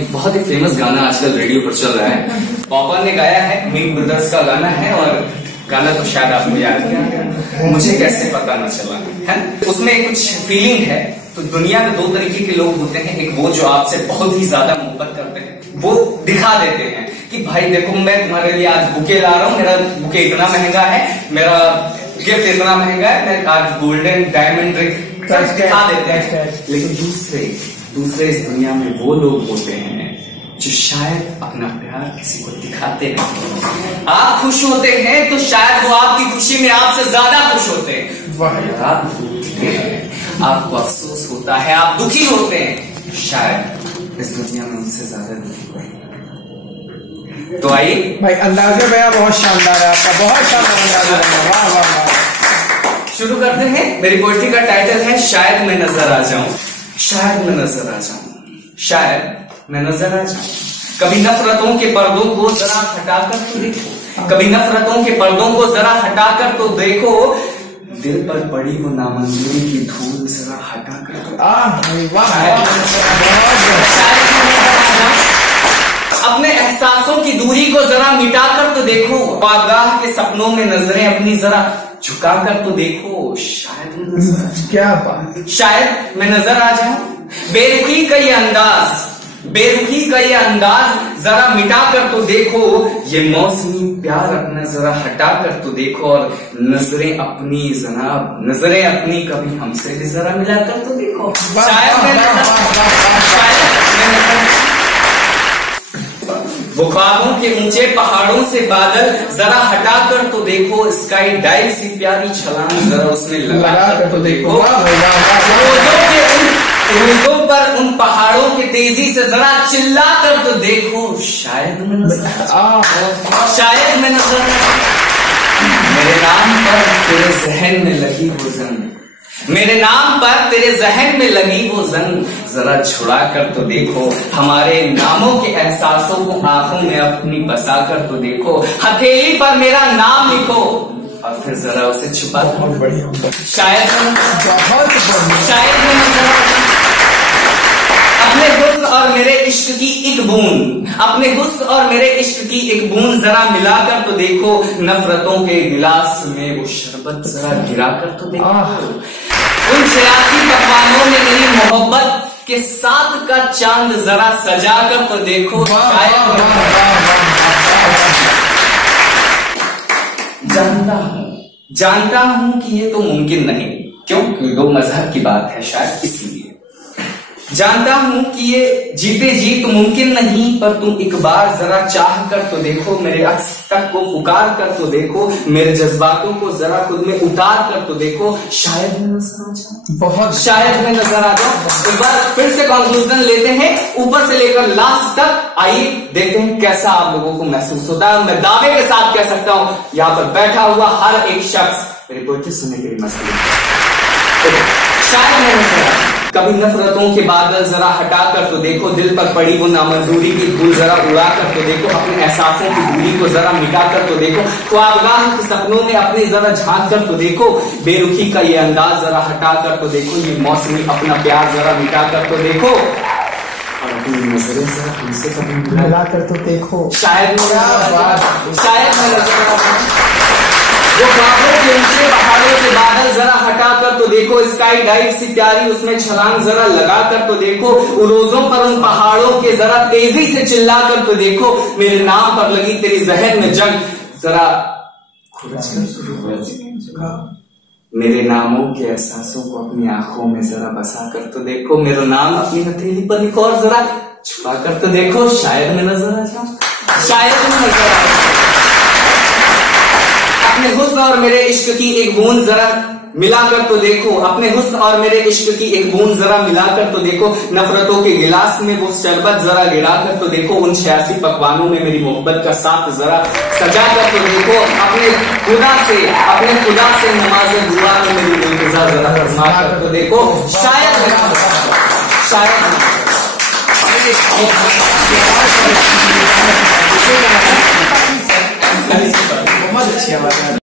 एक बहुत ही फेमस गाना आजकल रेडियो पर चल रहा है, पॉपा ने गाया है, मीट ब्रदर्स का गाना है और गाना तो शायद आपको याद है, मुझे कैसे पता न चला है। उसमें कुछ फीलिंग है। तो दुनिया में दो तरीके के लोग होते हैं, एक वो जो आपसे बहुत ही ज्यादा मोहब्बत करते हैं, वो दिखा देते हैं कि भाई देखो मैं तुम्हारे लिए आज बुके ला रहा हूँ, मेरा बुके इतना महंगा है, मेरा गिफ्ट इतना महंगा है, मैं आज गोल्डन डायमंड रिंग दिखा देते हैं। लेकिन दूसरे इस दुनिया में वो लोग होते हैं जो शायद अपना प्यार किसी को दिखाते नहीं। आप खुश होते हैं तो शायद वो आपकी खुशी में आपसे ज्यादा खुश होते हैं। आप दुखते हैं, आपको अफसोस होता है, आप दुखी होते हैं, शायद इस दुनिया में उनसे ज्यादा दुखी होते हैं। तो आइए भाई, अंदाजा भैया बहुत शानदार है आपका, बहुत शानदार अंदाजा। वाह वाह वाह। शुरू करते हैं। मेरी पोएट्री का टाइटल है शायद मैं नजर आ जाऊं, शायद मैं नजर आ जाऊं, शायद मैं नजर आ जाऊं। कभी नफरतों के पर्दों को जरा हटाकर तो देखो, कभी नफरतों के पर्दों को जरा हटाकर तो देखो, दिल पर पड़ी वो नामंजूरी की धूल जरा हटाकर तो अपने एहसासों की दूरी को जरा मिटाकर तो देखो, ख्वाबगाह के सपनों में नजरें अपनी जरा झुकाकर तो देखो, शायद मैं नजर क्या बात, शायद मैं नजर आ जाऊं। बेरुखी का ये अंदाज, बेरुखी का ये अंदाज जरा मिटाकर तो देखो, ये मौसमी प्यार अपना जरा हटाकर तो देखो, और नजरें अपनी जनाब, नजरें अपनी कभी हमसे भी जरा मिलाकर तो देखो, शायद वो ख्वाबों के ऊंचे पहाड़ों से बादल जरा हटाकर तो देखो, स्काई डाइव सी प्यारी छलांग जरा उसमें लगाकर तो देखो, रोजों पर उन पहाड़ों की तेजी से जरा चिल्ला कर तो देखो, शायद मैं नजर, शायद मैं नजर, मेरे नाम पर तेरे जहन में लगी वो जंग, मेरे नाम पर तेरे जहन में लगी वो जंग जरा छुड़ा कर तो देखो, हमारे नामों के एहसासों को आंखों में अपनी बसा कर तो देखो, हथेली पर मेरा नाम लिखो और फिर जरा उसे छुपा कर, शायद मैं नजर, अपने हुस्न और मेरे इश्क की एक बूंद, अपने हुस्न और मेरे इश्क की एक बूंद जरा मिलाकर तो देखो, नफरतों के गिलास में वो शरबत जरा गिराकर तो देखो, उन 86 पकवानों में मेरी मोहब्बत के साथ का चांद जरा सजा कर तो देखो, शायद जानता हूं कि ये तो मुमकिन नहीं, क्योंकि दो मजहब की बात है, शायद इसलिए जानता हूं कि ये जीते जी तो मुमकिन नहीं, पर तुम एक बार जरा चाह कर तो देखो, मेरे अक्स तक को पुकार कर तो देखो, मेरे जज्बातों को जरा खुद में उतार कर तो देखो, शायद मैं नजर आ जाऊं, बहुत शायद मैं नजर आ जाऊं। एक बार फिर से कंक्लूजन लेते हैं, ऊपर से लेकर लास्ट तक, आइए देखते हैं कैसा आप लोगों को महसूस होता है। मैं दावे के साथ कह सकता हूं, यहाँ पर बैठा हुआ हर एक शख्स मेरी पोएट्री सुनने के लिए मसले, शायद मैं नजर आ जाऊं। कभी नफरतों के बादल जरा हटा कर तो देखो, दिल पर पड़ी वो नामंजूरी की धूल जरा उड़ा कर तो देखो, अपने एहसासों की दूरी को जरा मिटा कर तो देखो, ख्वाबगाह के सपनों में अपने जरा झांक कर तो देखो, बेरुखी का ये अंदाज जरा हटा कर तो देखो, ये मौसमी अपना प्यार जरा मिटा कर तो देखो, और अपनी नजरें जरा हमसे कभी मिला कर तो देखो, शायद मैं नजर, वो ख्वाबों के ऊंचे पहाड़ों से बादल जरा हटा कर तो देखो, स्काई डाइव सी प्यारी उसमें छलांग जरा लगा कर तो देखो, रोजों पर उन पहाड़ों के जरा तेजी से चिल्ला कर तो देखो, मेरे नाम पर लगी तेरी जहन में जंग जरा खुरच कर, मेरे नामों के एहसासों को अपनी आंखों में जरा बसा कर तो देखो, मेरा नाम अपनी हथेली पर लिखो और जरा छुपा कर तो देखो, शायद मैं नजर आ जाऊं, शायद मैं नजर आ जाऊं। अपने हुस्न और मेरे इश्क की एक बूंद जरा मिलाकर तो देखो, अपने हुस्न और मेरे इश्क की एक बूंद जरा मिलाकर तो देखो, नफरतों के गिलास में वो शरबत जरा गिराकर तो देखो, उन 86 पकवानों में मेरी मोहब्बत का साथ जरा सजा कर तो देखो, अपने खुदा से नमाज दुआ में मेरी इंतजा जरा फरमा कर तो देखो, शायद बहुत अच्छी आवाज है।